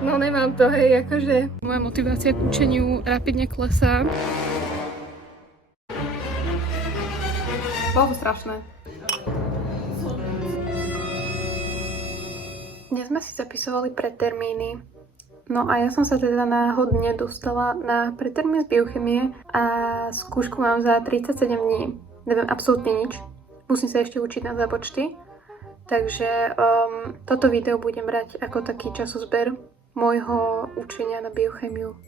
No nemám to, hej, akože moja motivácia k učeniu rapidne klesá. Bolo to strašné. Dnes sme si zapisovali predtermíny. No a ja som sa teda náhodne dostala na predtermín z biochemie a skúšku mám za 37 dní. Neviem absolútne nič. Musím sa ešte učiť na zápočty. Takže toto video budem brať ako taký časozber môjho učenia na biochemiu.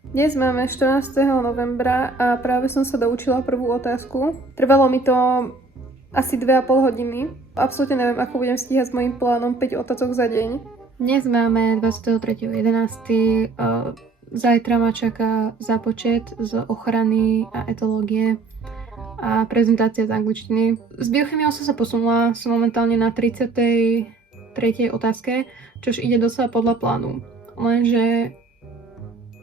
Dnes máme 14. novembra a práve som sa doučila prvú otázku. Trvalo mi to asi 2,5 hodiny. Absolútne neviem, ako budem stíhať s mojím plánom 5 otázok za deň. Dnes máme 23.11. Zajtra ma čaká zápočet z ochrany a etológie a prezentácia z angličtiny. S biochemiou som sa posunula, som momentálne na 33. otázke, čož ide docela podľa plánu. Lenže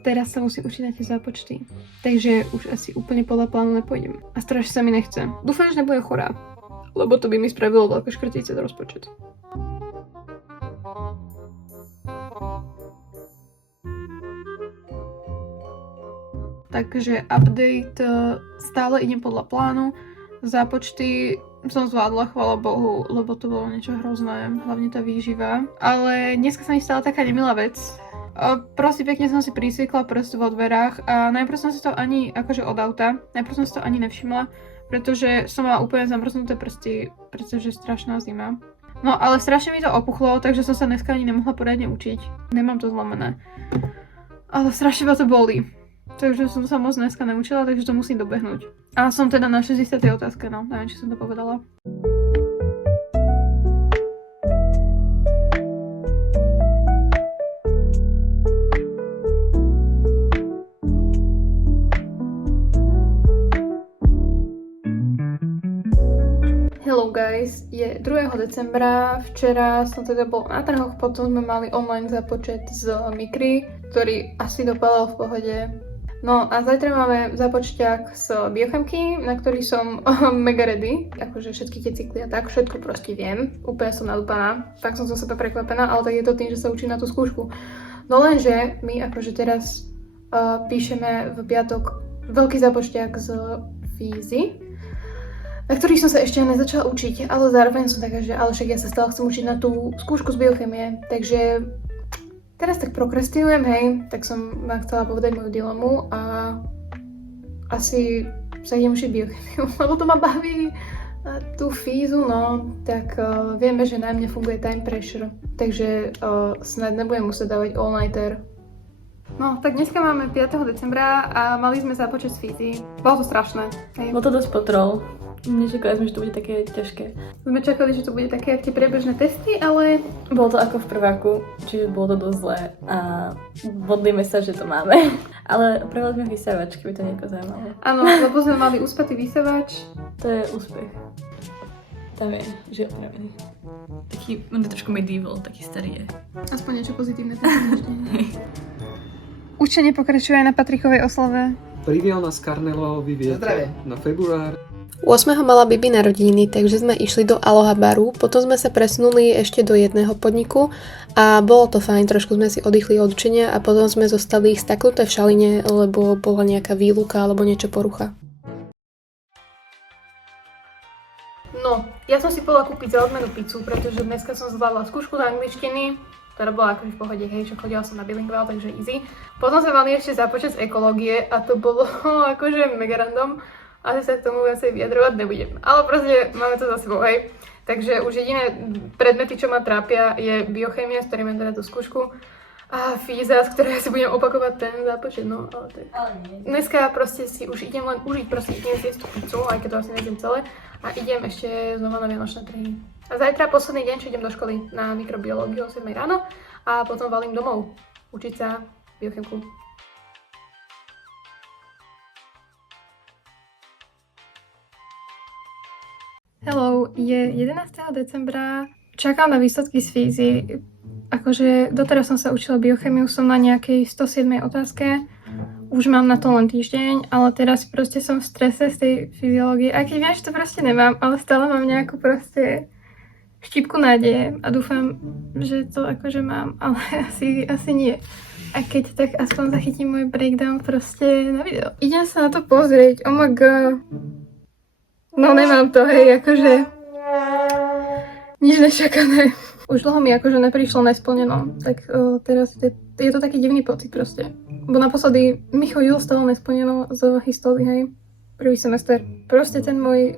teraz sa musím učiť na tie zápočty, takže už asi úplne podľa plánu nepôjdem. A strašne sa mi nechce. Dúfam, že nebudem chorá, lebo to by mi spravilo veľké škrtice do rozpočet. Takže update, stále idem podľa plánu. Zápočty som zvládla, chvála Bohu, lebo to bolo niečo hrozné, hlavne tá výživa. Ale dneska sa mi stala taká nemilá vec. Prosím, pekne som si prísviekla prst vo dverách a najprv som si to ani, akože od auta, najprv som si to ani nevšimla, pretože som mala úplne zamrznuté prsty, pretože je strašná zima. No ale strašne mi to opuchlo, takže som sa dneska ani nemohla poriadne učiť. Nemám to zlomené. Ale strašne ma to boli. Takže som sa moc dneska neučila, takže to musím dobehnúť. A som teda na 60. otázke, no. Neviem, či som to povedala. Hello guys, je 2. decembra, včera som teda bol na trhoch, potom sme mali online započet z Mikry, ktorý asi dopadol v pohode. No a zajtra máme započťák z biochemky, na ktorý som mega ready. Akože všetky tie cykly a tak, všetko proste viem. Úplne som nadúpaná. Fakt som zo seba prekvapená, ale tak je to tým, že sa učím na tú skúšku. No lenže my akože teraz píšeme v piatok veľký započťák z fízy, na ktorý som sa ešte nezačala učiť, ale zároveň som taká, že ale však ja sa stále chcem učiť na tú skúšku z biochemie, takže teraz tak prokrastinujem, hej, tak som vám chcela povedať moju dilemu a asi sa idem učiť biochemiu, lebo to ma baví. A tú fízu, no, tak vieme, že na mne funguje time pressure, takže snad nebudem musieť dávať all-nighter. No, tak dneska máme 5. decembra a mali sme započať z fízy. Bolo to strašné, hej. Bolo to dosť potrol. Nečakali sme, že to bude také ťažké. Sme čakali, že to bude také tie priebežné testy, ale Bolo to ako v prváku, čiže bolo to dosť zlé a modlíme sa, že to máme. Ale opravili sme vysávač, keby to niekoho zaujímalo. áno, lebo sme mali uspatý vysávač. To je úspech. Tam je, že je opravený. Taký, on je trošku medieval, taký starý je. Aspoň niečo pozitívne. Učenie pokračuje aj na Patrikovej oslave. Priviel nás Karnelovi vietor na február. 8. mala Bibi narodeniny, takže sme išli do Aloha baru, potom sme sa presunuli ešte do jedného podniku a bolo to fajn, trošku sme si oddychli od učenia a potom sme zostali staknuté v šaline, lebo bola nejaká výluka alebo niečo porucha. No, ja som si povedala kúpiť za odmenu pizzu, pretože dneska som zvládla skúšku z angličtiny, ktorá bola akože v pohode, hej, čo chodila som na bilingual, takže easy. Potom sme mali ešte započať z ekológie a to bolo akože mega random. Asi sa k tomu viacej vyjadrovať nebudem. Ale proste máme to za sebou, hej. Takže už jediné predmety, čo ma trápia, je biochemia, s ktorým mám teda tú skúšku. A fíza, z ktorej si budem opakovať ten zápočet, no ale tak. Dneska proste si už idem len užiť, proste idem zjesť tú pizzu, aj keď to asi nejdem celé. A idem ešte znova na vianočné trhy. A zajtra posledný deň, čo idem do školy na mikrobiológiu o 7 ráno a potom valím domov učiť sa biochemku. Hello, je 11. decembra, čakám na výsledky z fízy. Akože doteraz som sa učila biochemiu, som na nejakej 107. otázke. Už mám na to len týždeň, ale teraz proste som v strese z tej fyziológie. Aj keď viem, že to proste nemám, ale stále mám nejakú proste štipku nádeje a dúfam, že to akože mám, ale asi nie. A keď tak aspoň zachytím môj breakdown proste na video. Idem sa na to pozrieť, oh my god. No nemám to, hej, akože nič nečakané. Už dlho mi akože neprišlo nesplneno, tak teraz je to taký divný pocit proste. Bo naposledy mi chodilo stále nesplneno z histórii, hej. Prvý semester. Proste ten môj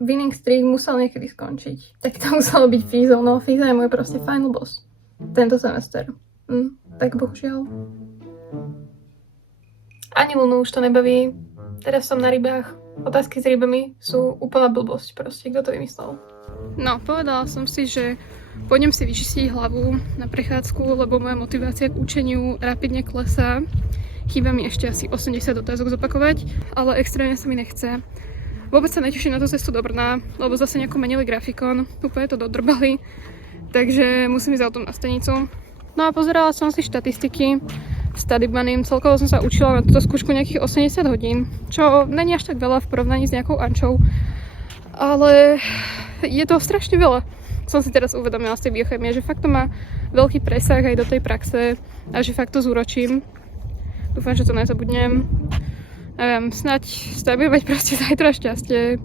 winning streak musel niekedy skončiť. Tak to muselo byť Fízou, no Fíza je môj proste final boss. Tento semester. Tak bohužiaľ. Ani Lunu už to nebaví. Teraz som na rybách. Otázky s rybami sú úplná blbosť proste. Kto to vymyslel? No, povedala som si, že pôjdem si vyčistiť hlavu na prechádzku, lebo moja motivácia k učeniu rapidne klesá. Chýba mi ešte asi 80 otázok zopakovať, ale extrémne sa mi nechce. Vôbec sa neteším na tú cestu do Brna, lebo zase nejako menili grafikon. Úplne to dodrbali. Takže musím ísť autom na stanicu. No a pozerala som si štatistiky study bunným. Celkovo som sa učila na túto skúšku nejakých 80 hodín, čo není až tak veľa v porovnaní s nejakou Ančou. Ale je to strašne veľa. Som si teraz uvedomila z tej biochemie, že fakt to má veľký presah aj do tej praxe a že fakt to zúročím. Dúfam, že to nezabudnem. Neviem, snáď budem mať proste zajtra šťastie.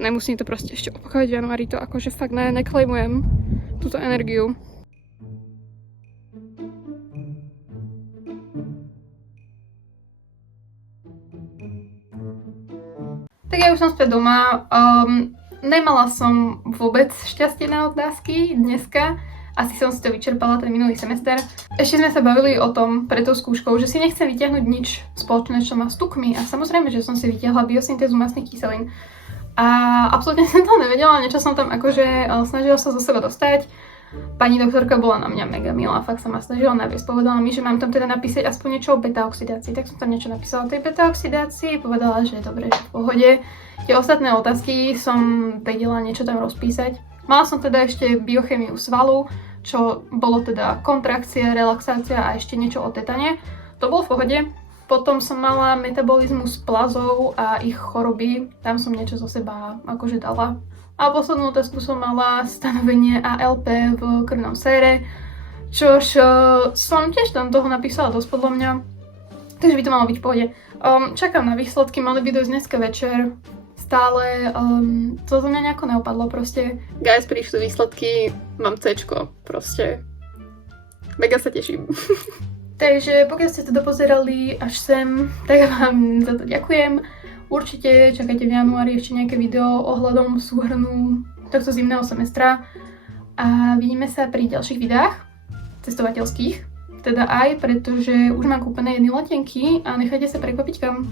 Nemusím to proste ešte opakovať v januári, to akože fakt neklejmujem túto energiu. Tak ja už som späť doma. Nemala som vôbec šťastie na otázky dneska. Asi som si to vyčerpala ten minulý semester. Ešte sme sa bavili o tom pred tou skúškou, že si nechcem vyťahnuť nič spoločné, čo má s tukmi. A samozrejme, že som si vyťahla biosyntézu mastných kyselín. A absolútne som to nevedela, niečo som tam akože snažila sa zo seba dostať. Pani doktorka bola na mňa mega milá, fakt sa ma snažila naviesť. Povedala mi, že mám tam teda napísať aspoň niečo o beta-oxidácii. Tak som tam niečo napísala o tej beta-oxidácii, povedala, že je dobre, že v pohode. Tie ostatné otázky som vedela niečo tam rozpísať. Mala som teda ešte biochemiu svalu, čo bolo teda kontrakcia, relaxácia a ešte niečo o tetane. To bolo v pohode. Potom som mala metabolizmus plazov a ich choroby. Tam som niečo zo seba akože dala. A poslednú otázku som mala stanovenie ALP v krvnom sére, čož som tiež tam toho napísala dosť podľa mňa. Takže by to malo byť v pohode. Čakám na výsledky, mali by dojsť dneska večer. Stále to zo mňa nejako neopadlo proste. Guys, prišli výsledky, mám Cčko, proste. Mega sa teším. Takže pokiaľ ste to dopozerali až sem, tak vám za to ďakujem. Určite čakajte v januári ešte nejaké video ohľadom súhrnu tohto zimného semestra a vidíme sa pri ďalších videách cestovateľských. Teda aj, pretože už mám kúpené jedny letenky a nechajte sa prekvapiť kam.